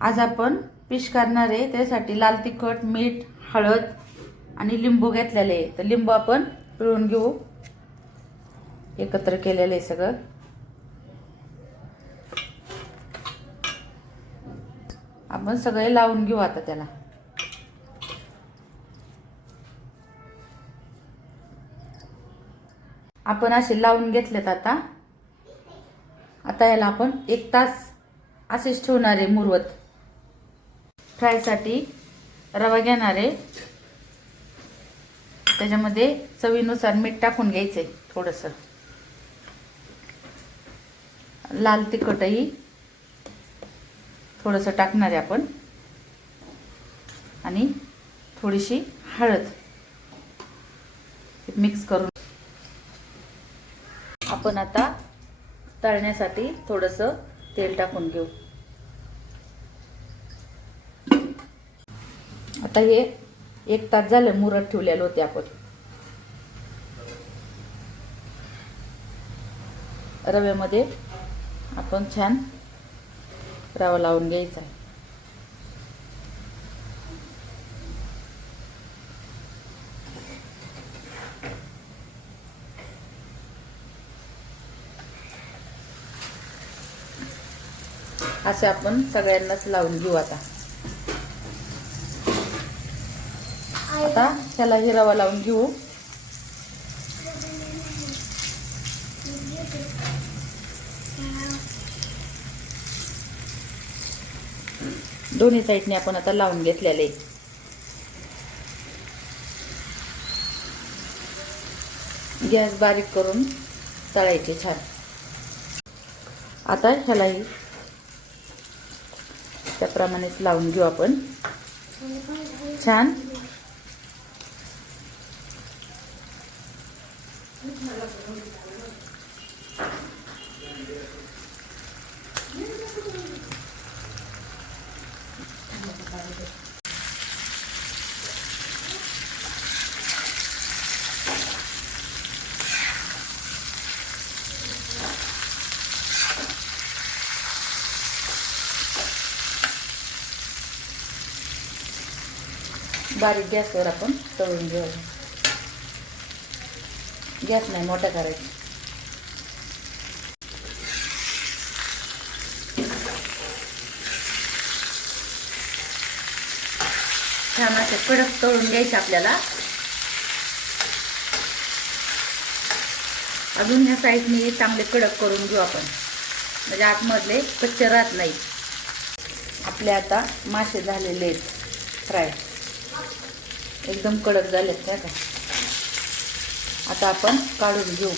आज आपण फिश करणार आहे, त्यासाठी लाल तिखट, मीठ, हळद आणि लिंबू घेतलेले आहे. तर लिंबू आपण पिळून घेऊ. एकत्र केलेले आहे सगळं. आपण सगळे लावून घेऊ आता त्याला. आपण असे लावून घेतलेत. आता याला आपण 1 तास असेच ठेवणार आहे मुरवत. फ्रायसाठी रवा घेणार आहे, त्याच्यामध्ये चवीनुसार मीठ टाकून घ्यायचंय. थोडंसं लाल तिखटही थोडंसं टाकणार आहे आपण आणि थोडीशी हळद मिक्स करून आपण आता तळण्यासाठी थोडंसं तेल टाकून घेऊ. आता हे 1 तास झालं मुरत ठेवलेले होते आपण. रव्यामध्ये आपण छान रवा लावून घ्यायचा. असे आपण सगळ्यांनाच लावून घेऊ. आता त्याला ही रवा लावून घेऊ. दोन्ही साईडने आपण आता लावून घेतलेले. गॅस बारीक करून तळायचे छान. आता ह्यालाही त्याप्रमाणेच लावून घेऊ आपण छान. बारीक गॅसवर आपण तळून घेऊ. गॅस नाही मोठा करायचा. छान असे कडक तळून घ्यायचे आपल्याला. अजून ह्या साईडने चांगले कडक करून घेऊ आपण, म्हणजे आतमधले कच्चे राहत नाही. आपले आता मासे झालेले आहेत फ्राय, एकदम कडक झालेत. आता आपण काढून घेऊ.